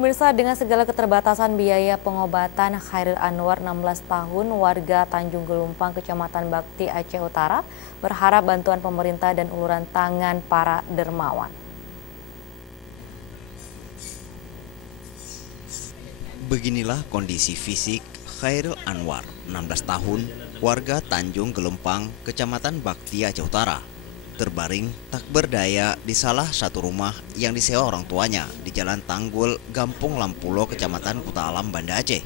Pemirsa, dengan segala keterbatasan biaya pengobatan, Khairil Anwar, 16 tahun, warga Tanjung Gelumpang, Kecamatan Bakti, Aceh Utara, berharap bantuan pemerintah dan uluran tangan para dermawan. Beginilah kondisi fisik Khairil Anwar, 16 tahun, warga Tanjung Gelumpang, Kecamatan Bakti, Aceh Utara, terbaring tak berdaya di salah satu rumah yang disewa orang tuanya di Jalan Tanggul, Gampung Lampulo, Kecamatan Kuta Alam, Banda Aceh.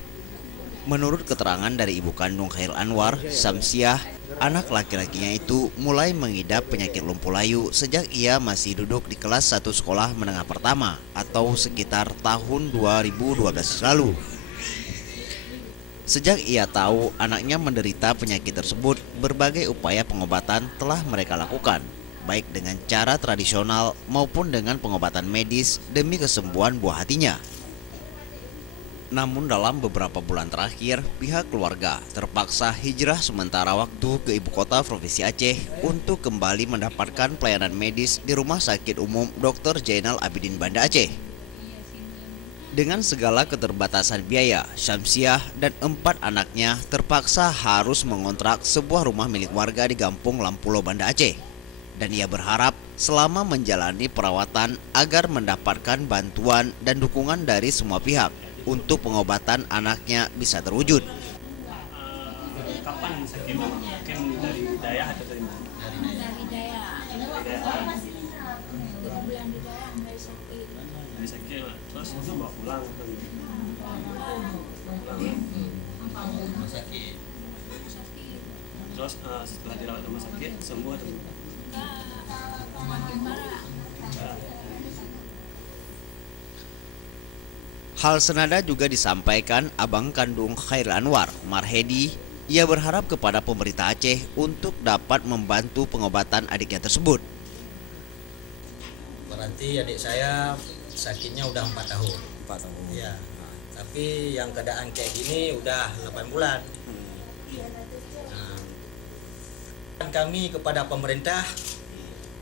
Menurut keterangan dari ibu kandung Khairil Anwar, Samsiah, anak laki-lakinya itu mulai mengidap penyakit lumpuh layu sejak ia masih duduk di kelas 1 sekolah menengah pertama atau sekitar tahun 2012 lalu. Sejak ia tahu anaknya menderita penyakit tersebut, berbagai upaya pengobatan telah mereka lakukan, baik dengan cara tradisional maupun dengan pengobatan medis demi kesembuhan buah hatinya. Namun dalam beberapa bulan terakhir, pihak keluarga terpaksa hijrah sementara waktu ke ibu kota Provinsi Aceh untuk kembali mendapatkan pelayanan medis di Rumah Sakit Umum Dr. Jainal Abidin, Banda Aceh. Dengan segala keterbatasan biaya, Syamsiah dan 4 anaknya terpaksa harus mengontrak sebuah rumah milik warga di Gampung Lampulo, Banda Aceh. Dan ia berharap selama menjalani perawatan agar mendapatkan bantuan dan dukungan dari semua pihak untuk pengobatan anaknya bisa terwujud. Kapan sakit? Mungkin dari Daya atau dari mana? Dari Daya. 2 bulan di Daya mulai sakit. Dari sakit, terus bawa pulang atau gitu? Rumah sakit. Terus setelah dirawat rumah sakit sembuh atau enggak? Makin parah. Hal senada juga disampaikan abang kandung Khairil Anwar, Marhedi. Ia berharap kepada pemerintah Aceh untuk dapat membantu pengobatan adiknya tersebut. Berarti adik saya sakitnya udah 4 tahun. 4 tahun. Ya. Tapi yang keadaan kayak gini udah 8 bulan. Nah, kami kepada pemerintah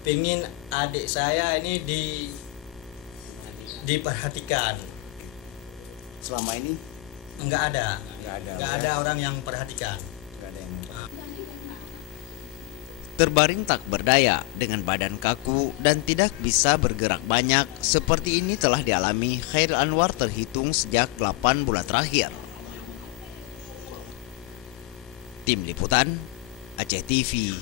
pengen adik saya ini diperhatikan. Selama ini Enggak ada orang yang perhatikan. terbaring tak berdaya dengan badan kaku dan tidak bisa bergerak banyak, seperti ini telah dialami Khairil Anwar terhitung sejak 8 bulan terakhir. Tim Liputan Aceh TV.